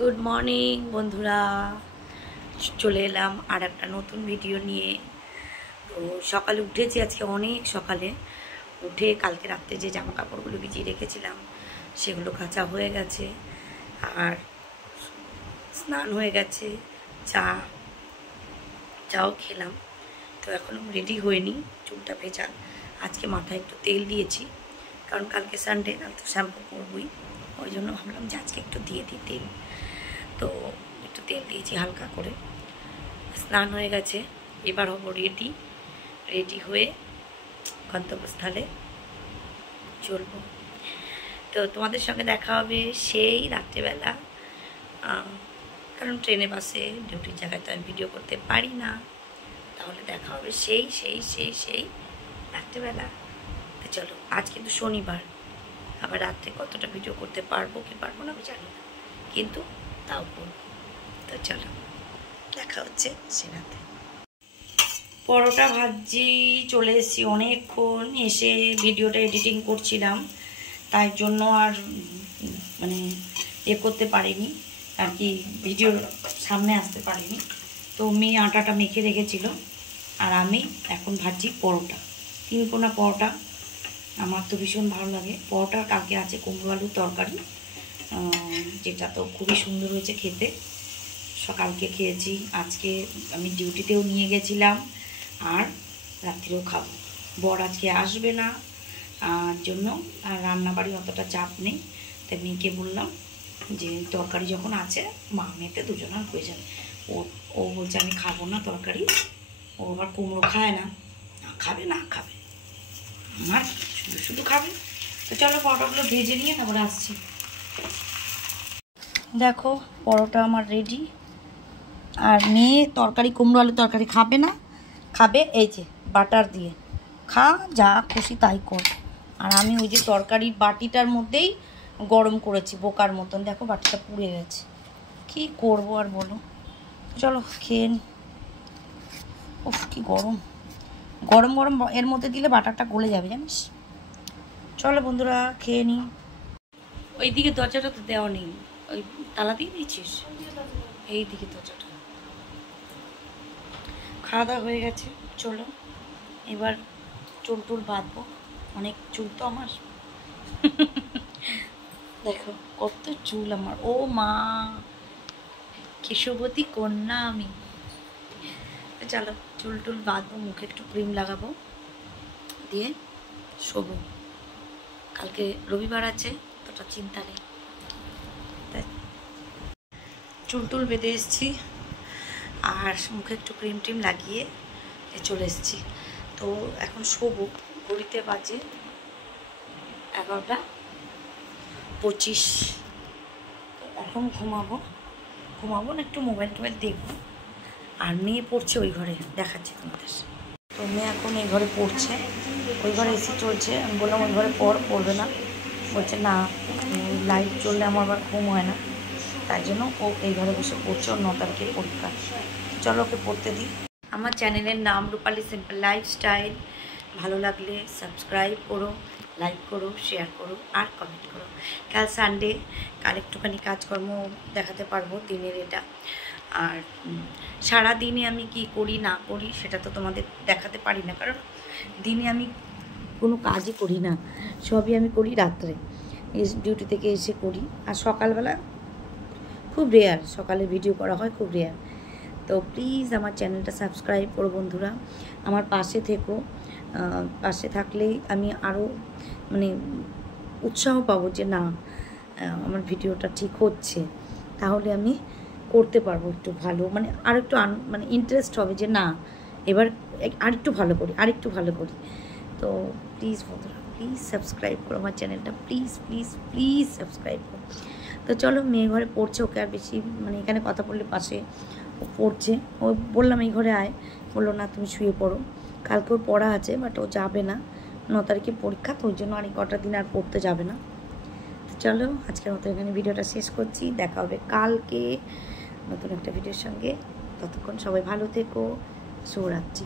Good morning বন্ধুরা, চলে এলাম আর একটা নতুন ভিডিও নিয়ে। তো সকালে উঠেছি, আজকে অনেক সকালে উঠে কালকে রাত্রে যে জামা কাপড়গুলো ভিজিয়ে রেখেছিলাম সেগুলো কাচা হয়ে গেছে, আর স্নান হয়ে গেছে, চাও খেলাম। তো এখনও রেডি হয়নি, চুলটা ভেজা। আজকে মাথায় একটু তেল দিয়েছি, কারণ কালকে সানডে, কাল তো শ্যাম্পু করবই, ওই জন্য ভাবলাম যে আজকে একটু দিয়ে দিই তেল। তো একটু তেল দিয়েছি হালকা করে। স্নান হয়ে গেছে, এবার হবো রেডি হয়ে গন্তব্যস্থলে চলবো। তো তোমাদের সঙ্গে দেখা হবে সেই রাত্রেবেলা, কারণ ট্রেনে বাসে ডিউটির জায়গায় তো আমি ভিডিও করতে পারি না। তাহলে দেখা হবে সেই রাত্রেবেলা। তো চলো, আজ কিন্তু শনিবার, আবার রাত্রে কতটা ভিডিও করতে পারবো কি পারবো না আমি জানি না, কিন্তু তাও করবো। তো চলো, দেখা হচ্ছে সে রাতে। পরোটা ভাজি চলে এসেছি অনেকক্ষণ, এসে ভিডিওটা এডিটিং করছিলাম, তাই জন্য আর করতে পারিনি আর কি, ভিডিওর সামনে আসতে পারিনি। তো মেয়ে আটাটা মেখে রেখেছিল, আর আমি এখন ভাজি পরোটা, 3 কোনা পরোটা। আমার তো ভীষণ ভালো লাগে পরোটা। কালকে আছে কুমড়ো আলুর তরকারি, যেটা তো খুবই সুন্দর হয়েছে খেতে। সকালকে খেয়েছি, আজকে আমি ডিউটিতেও নিয়ে গেছিলাম, আর রাত্রেও খাবো। বর আজকে আসবে না জন্য আর রান্নাবাড়ি অতটা চাপ নেই, তাই মেয়েকে বললাম যে তরকারি যখন আছে মা মেয়েতে দুজনের হয়ে যাবে। ও বলছে আমি খাবো না তরকারি, ও আবার কুমড়ো খায় না, খাবে আমার শুধু খাবে। তো চলো পরোটাগুলো ভেজে নিয়ে তারপরে আসছি। দেখো পরোটা আমার রেডি, আর মেয়ে তরকারি কুমড়ো আলু তরকারি খাবে না, খাবে এই যে বাটার দিয়ে, খা যা খুশি তাই কর। আর আমি ওই যে তরকারির বাটিটার মধ্যেই গরম করেছি বোকার মতন, দেখো বাটিটা পুড়ে গেছে, কি করব আর বলো। চলো খেয়ে নি। উফ কি গরম, গরম গরম এর মধ্যে দিলে বাটারটা গলে যাবে জানিস। চলো বন্ধুরা খেয়ে নি। ওই দিকে দরজাটা তো দেওয়া নেই, ওই তালা দিয়ে দিয়েছিস, এই দিকে দরজাটা। খাওয়া দাওয়া হয়ে গেছে, চলো এবার চুল বাঁধবো, অনেক চুল তো আমার। দেখো কত চুল আমার, ও মা কেশবতী কন্যা আমি। চলো চুল বাঁধবো, মুখে একটু ক্রিম লাগাবো, দিয়ে শোবো। কালকে রবিবার আছে, তোটা চিন্তা নেই। তাই চুল বেঁধে এসেছি, আর মুখে একটু ক্রিম টিম লাগিয়ে চলে এসেছি। তো এখন শোবো, ঘড়িতে বাজে 11:25। এখন ঘুমাবো না, একটু মোবাইল টোবাইল দেখবো। আর মেয়ে পড়ছে ওই ঘরে, দেখাচ্ছি তোমাদের। তো মেয়ে এখন এই ঘরে পড়ছে, ওই ঘরে এসি চলছে। আমি বললাম ওই ঘরে পড়বে না, বলছে না লাইট চললে আমার আবার ঘুম হয় না, তাই জন্য ও এই ঘরে বসে পড়ছে। ওর 9 তারিখে পরীক্ষা। চলো ওকে পড়তে দিই। আমার চ্যানেলের নাম রূপালী সিম্পল লাইফস্টাইল। ভালো লাগলে সাবস্ক্রাইব করো, লাইক করো, শেয়ার করো, আর কমেন্ট করো। কাল সানডে, কাল একটুখানি কাজকর্ম দেখাতে পারবো দিনের এটা। আর সারা দিনে আমি কি করি না করি সেটা তো তোমাদের দেখাতে পারি না, কারণ দিনে আমি কোনো কাজই করি না, সবই আমি করি রাত্রে, ডিউটি থেকে এসে করি। আর সকালবেলা খুব রেয়ার সকালে ভিডিও করা হয়, খুব রেয়ার। তো প্লিজ আমার চ্যানেলটা সাবস্ক্রাইব করো বন্ধুরা, আমার পাশে থেকো। পাশে থাকলেই আমি আরও উৎসাহ পাবো যে না আমার ভিডিওটা ঠিক হচ্ছে, তাহলে আমি করতে পারবো একটু ভালো, আর একটু ইন্টারেস্ট হবে যে না এবার আরেকটু ভালো করি। তো প্লিজ বন্ধুরা, প্লিজ সাবস্ক্রাইব করো আমার চ্যানেলটা, প্লিজ সাবস্ক্রাইব করো। তো চলো মেয়ে ঘরে পড়ছে, ওকে আর বেশি এখানে কথা বললে পাশে ও পড়ছে। ও বললাম এই ঘরে আয়, বললো না তুমি শুয়ে পড়ো। কালকে ওর পড়া আছে, বাট ও যাবে না, 9 তারিখে পরীক্ষা, তো ওই জন্য আর কটা দিন আর পড়তে যাবে না। তো চলো আজকের মতো এখানে ভিডিওটা শেষ করছি, দেখা হবে কালকে নতুন একটা ভিডিওর সঙ্গে। ততক্ষণ সবাই ভালো থেকো, শুভরাত্রি।